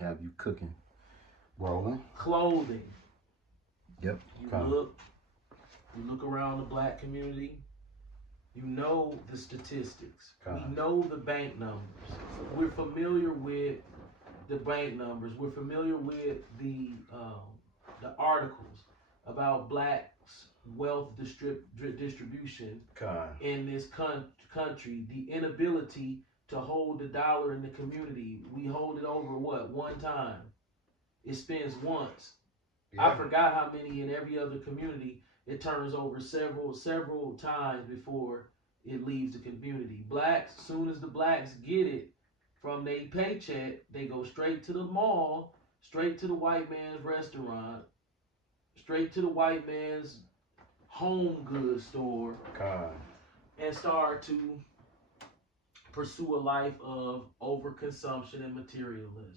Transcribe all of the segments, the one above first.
have you cooking, rolling. Clothing. Yep. You look around the black community. You know the statistics. God. We know the bank numbers. We're familiar with the bank numbers. We're familiar with the articles about blacks' wealth distribution God. in this country. The inability to hold the dollar in the community. We hold it over what? One time. It spends once. Yeah. I forgot how many in every other community. It turns over several times before it leaves the community. Blacks, soon as the blacks get it from their paycheck, they go straight to the mall, straight to the white man's restaurant, straight to the white man's home goods store, God. and start to pursue a life of overconsumption and materialism.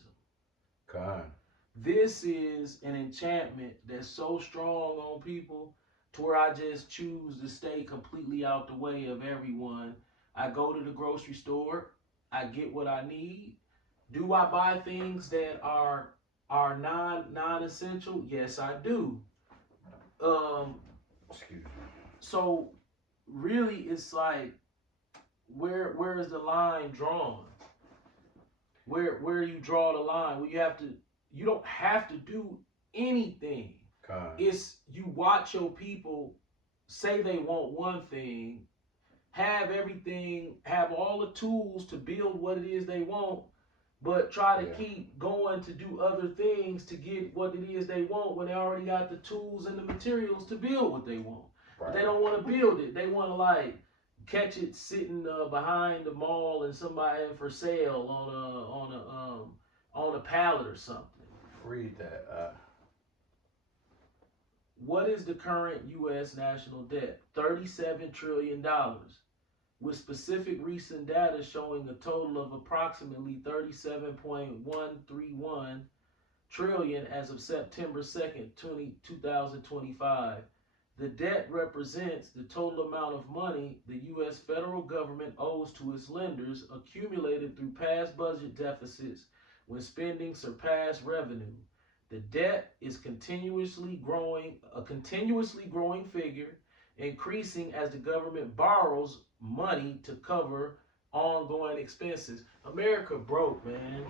God. This is an enchantment that's so strong on people to where I just choose to stay completely out the way of everyone. I go to the grocery store, I get what I need. Do I buy things that are non-essential? Yes, I do. Excuse me. So really it's like where is the line drawn? Where you draw the line? You don't have to do anything. God. It's you watch your people say they want one thing, have everything, have all the tools to build what it is they want, but try to keep going to do other things to get what it is they want when they already got the tools and the materials to build what they want. Right. But they don't want to build it. They want to like catch it sitting behind the mall and somebody for sale on a pallet or something. Read that. What is the current U.S. national debt? $37 trillion, with specific recent data showing a total of approximately 37.131 trillion as of September 2nd, 2025. The debt represents the total amount of money the U.S. federal government owes to its lenders accumulated through past budget deficits when spending surpassed revenue. The debt is a continuously growing figure, increasing as the government borrows money to cover ongoing expenses. America broke, man.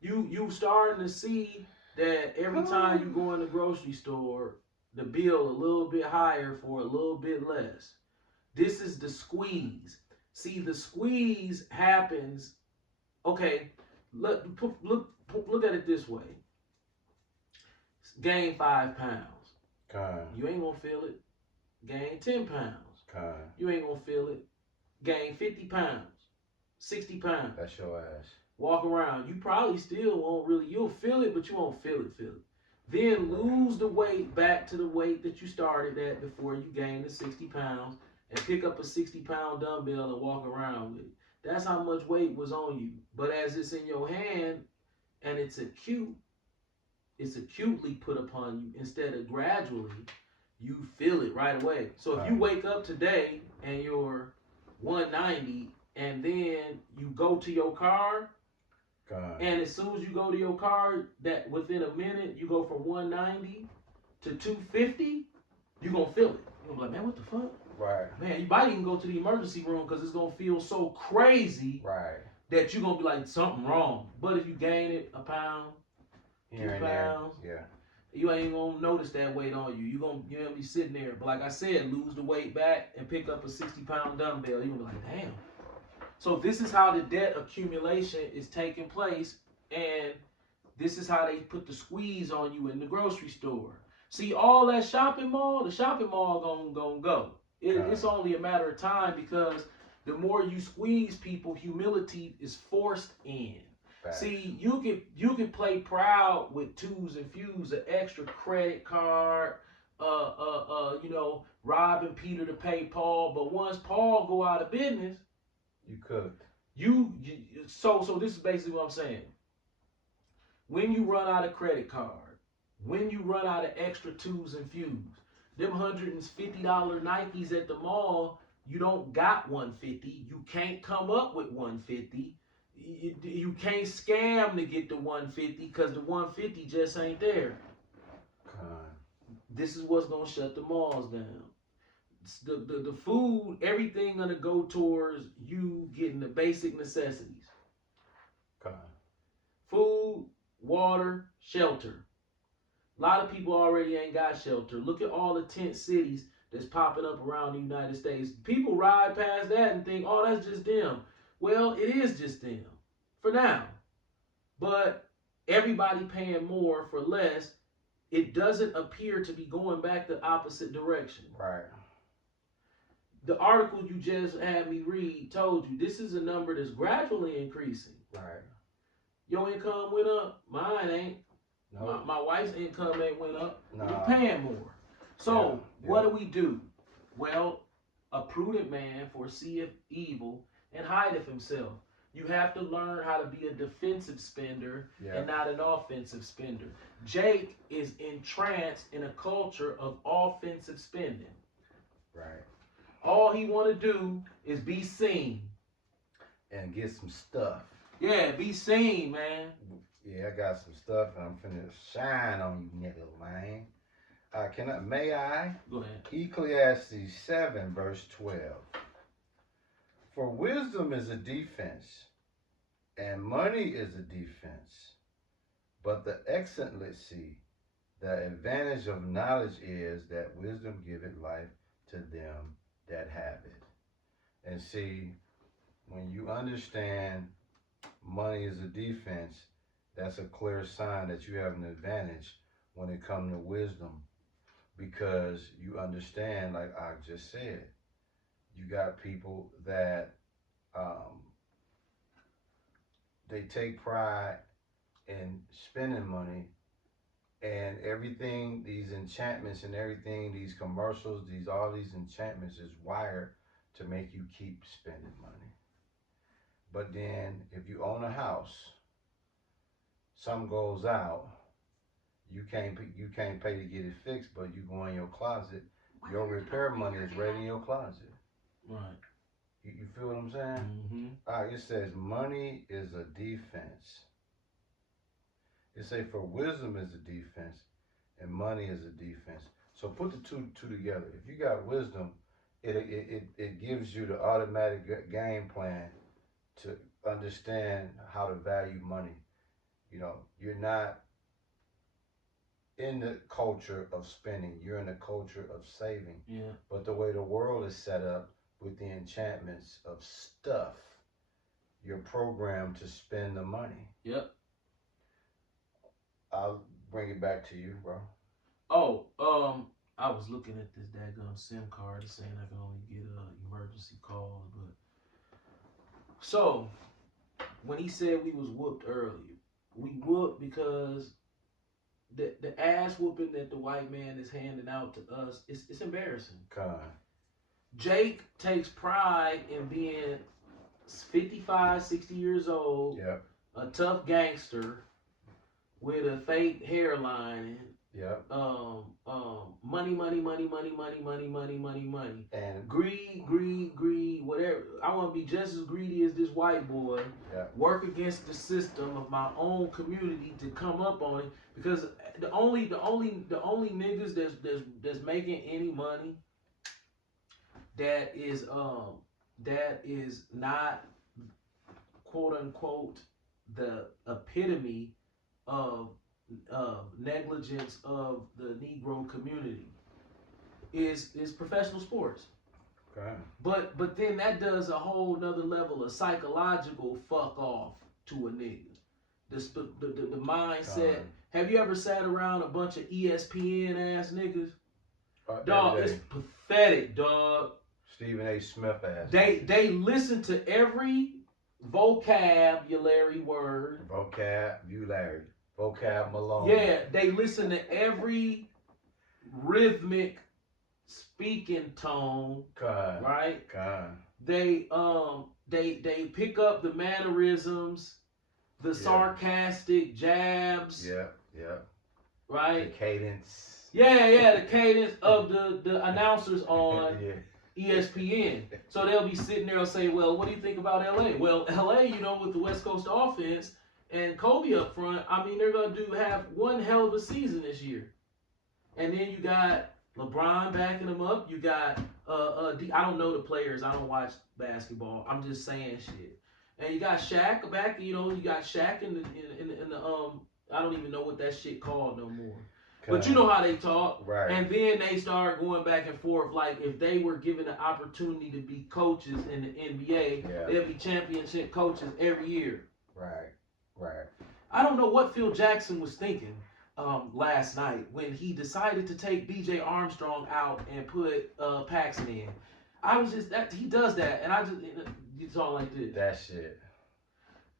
You starting to see that every time you go in the grocery store, the bill a little bit higher for a little bit less. This is the squeeze. See, the squeeze happens. Okay, look at it this way. Gain 5 pounds. God. You ain't gonna feel it. Gain 10 pounds. God. You ain't gonna feel it. Gain 50 pounds. 60 pounds. That's your ass. Walk around. You probably still won't really, you'll feel it, but you won't feel it. Then lose the weight back to the weight that you started at before you gained the 60 pounds and pick up a 60-pound dumbbell and walk around with it. That's how much weight was on you. But as it's in your hand and it's acutely put upon you instead of gradually, you feel it right away. So if you wake up today and you're 190 and then you go to your car, God. and as soon as you go to your car, that within a minute you go from 190 to 250, you're going to feel it. You're going to be like, man, what the fuck? Right. Man, you might even go to the emergency room because it's going to feel so crazy that you're going to be like, something wrong. But if you gain it a pound, 2 pounds, you ain't going to notice that weight on you. You're going to be sitting there. But like I said, lose the weight back and pick up a 60-pound dumbbell. You're going to be like, damn. So this is how the debt accumulation is taking place, and this is how they put the squeeze on you in the grocery store. See, all that the shopping mall gonna go. It's only a matter of time because the more you squeeze people, humility is forced in. Facts. See, you can play proud with twos and fews, an extra credit card, robbing Peter to pay Paul. But once Paul go out of business, you cooked. So this is basically what I'm saying. When you run out of credit card, when you run out of extra twos and fews, them $150 Nikes at the mall, you don't got 150. You can't come up with 150. You can't scam to get the 150 because the 150 just ain't there. This is what's gonna shut the malls down. The food, everything gonna go towards you getting the basic necessities. Food, water, shelter. A lot of people already ain't got shelter. Look at all the tent cities that's popping up around the United States. People ride past that and think, oh, that's just them. Well, it is just them for now. But everybody paying more for less, it doesn't appear to be going back the opposite direction. Right. The article you just had me read told you this is a number that's gradually increasing. Right. Your income went up, mine ain't. No. My wife's income ain't went up. No. We're paying more. So what do? Well, a prudent man foreseeth evil and hideth himself. You have to learn how to be a defensive spender and not an offensive spender. Jake is entranced in a culture of offensive spending. Right. All he want to do is be seen. And get some stuff. Yeah, be seen, man. Yeah, I got some stuff and I'm finna shine on you niggas, man. May I? Go ahead. Ecclesiastes 7 verse 12. For wisdom is a defense, and money is a defense. But the excellency, the advantage of knowledge is that wisdom giveth life to them that have it. And see, when you understand money is a defense, that's a clear sign that you have an advantage when it comes to wisdom, because you understand, like I just said, you got people that they take pride in spending money, and everything, these enchantments and everything, these commercials, all these enchantments is wired to make you keep spending money. But then if you own a house, something goes out, you can't pay to get it fixed, but you go in your closet, your repair money is right in your closet. Right. You feel what I'm saying? Mm-hmm. It says money is a defense. It say for wisdom is a defense and money is a defense. So put the two together. If you got wisdom, it gives you the automatic game plan to understand how to value money. You know, you're not in the culture of spending, you're in the culture of saving. Yeah. But the way the world is set up with the enchantments of stuff, you're programmed to spend the money. Yep. I'll bring it back to you, bro. Oh, I was looking at this daggone SIM card. It's saying I can only get emergency calls, but so when he said we was whooped earlier, we whooped because the ass whooping that the white man is handing out to us, it's embarrassing. God. Jake takes pride in being 55, 60 years old, a tough gangster with a fake hairline. Money. And greed, whatever. I want to be just as greedy as this white boy. Work against the system of my own community to come up on it, because the only niggas that's making any money that is not quote unquote the epitome of negligence of the Negro community is professional sports. Okay. But then that does a whole nother level of psychological fuck off to a nigga. The mindset. Have you ever sat around a bunch of ESPN ass niggas? Dog, it's pathetic, dog. Stephen A. Smith ass. They listen to every vocabulary word. Vocab Malone. Yeah, they listen to every rhythmic speaking tone. God. Right? God. They pick up the mannerisms, the sarcastic jabs. Yep. Right? The cadence. Yeah, the cadence of the announcers on ESPN. So they'll be sitting there and say, well, what do you think about LA? Well, LA, you know, with the West Coast offense and Kobe up front, I mean, they're going to have one hell of a season this year. And then you got LeBron backing them up. You got, I don't know the players. I don't watch basketball. I'm just saying shit. And you got Shaq back, you know, you got Shaq in the I don't even know what that shit called no more. But you know how they talk. Right. And then they start going back and forth. Like, if they were given the opportunity to be coaches in the NBA, they'd be championship coaches every year. Right. I don't know what Phil Jackson was thinking last night when he decided to take B.J. Armstrong out and put Paxson in. I was just, he does that, and I just, it's all like this. That shit.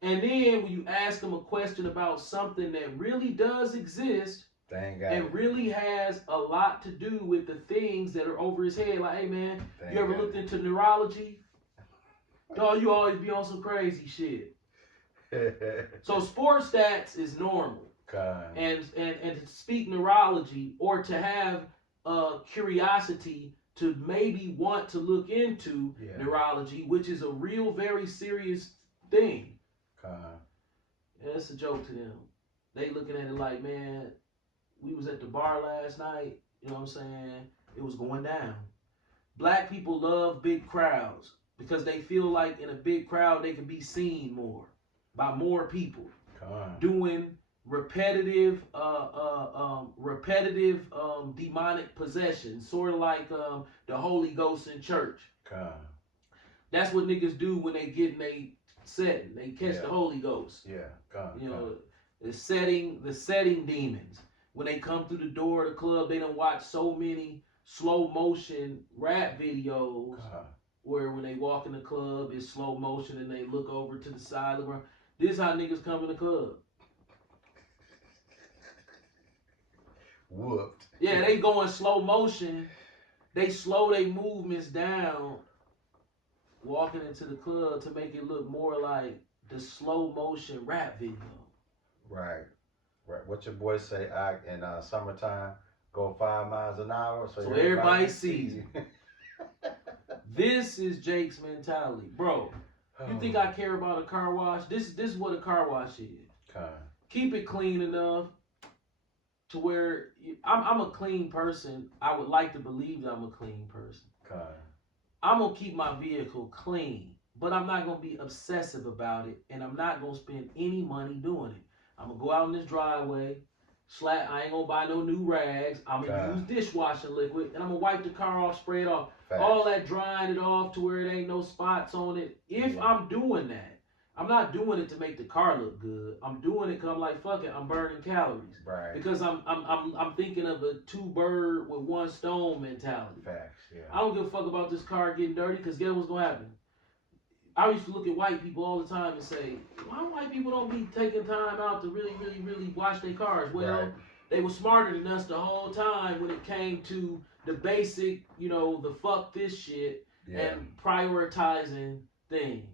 And then when you ask him a question about something that really does exist, and really has a lot to do with the things that are over his head. Like, hey man, you ever looked into neurology? Dog, you always be on some crazy shit. So sports stats is normal. And to speak neurology or to have curiosity to maybe want to look into neurology, which is a real, very serious thing. And it's a joke to them. They looking at it like, man, we was at the bar last night, you know what I'm saying? It was going down. Black people love big crowds because they feel like in a big crowd they can be seen more by more people. Doing repetitive demonic possession, sort of like the Holy Ghost in church. That's what niggas do when they get in a setting. They catch the Holy Ghost. You know, the setting demons. When they come through the door of the club, they done watch so many slow motion rap videos where when they walk in the club, it's slow motion and they look over to the side of the ground. This is how niggas come in the club. Whooped. Yeah, they go in slow motion. They slow their movements down walking into the club to make it look more like the slow motion rap video. Right. What your boys say, in summertime, go 5 miles an hour so everybody sees you. This is Jake's mentality. Bro, you think I care about a car wash? This is what a car wash is. Keep it clean enough to where I'm a clean person. I would like to believe that I'm a clean person. I'm going to keep my vehicle clean, but I'm not going to be obsessive about it, and I'm not going to spend any money doing it. I'm going to go out in this driveway, I ain't going to buy no new rags. I'm going to use dishwashing liquid, and I'm going to wipe the car off, spray it off. Facts. All that drying it off to where it ain't no spots on it. If I'm doing that, I'm not doing it to make the car look good. I'm doing it because I'm like, fuck it, I'm burning calories. Right. Because I'm thinking of a 2-bird with 1 stone mentality. Facts, I don't give a fuck about this car getting dirty because guess what's going to happen? I used to look at white people all the time and say, why white people don't be taking time out to really, really, really wash their cars? Well, they were smarter than us the whole time when it came to the basic, you know, the fuck this shit and prioritizing things.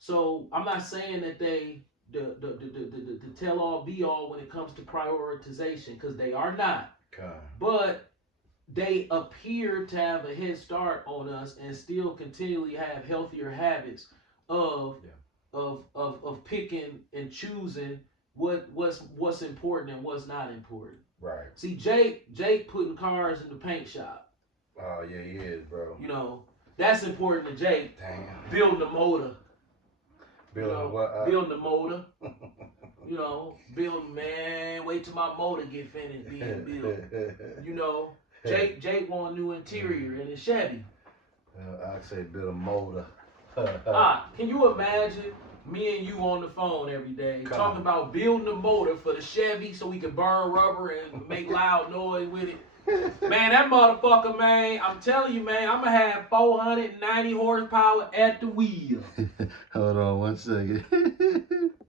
So I'm not saying that they the tell all be all when it comes to prioritization because they are not. But they appear to have a head start on us and still continually have healthier habits of picking and choosing what's important and what's not important. Right. See, Jake putting cars in the paint shop. Oh yeah, he is, bro. You know, that's important to Jake. Damn. Building the motor. Building what? Building the motor. You know, man, wait till my motor get finished being built. You know, Jake want a new interior in his Chevy. I'd say build a motor. Can you imagine me and you on the phone every day talking about building a motor for the Chevy so we can burn rubber and make loud noise with it? Man, that motherfucker, man, I'm telling you, man, I'm going to have 490 horsepower at the wheel. Hold on 1 second.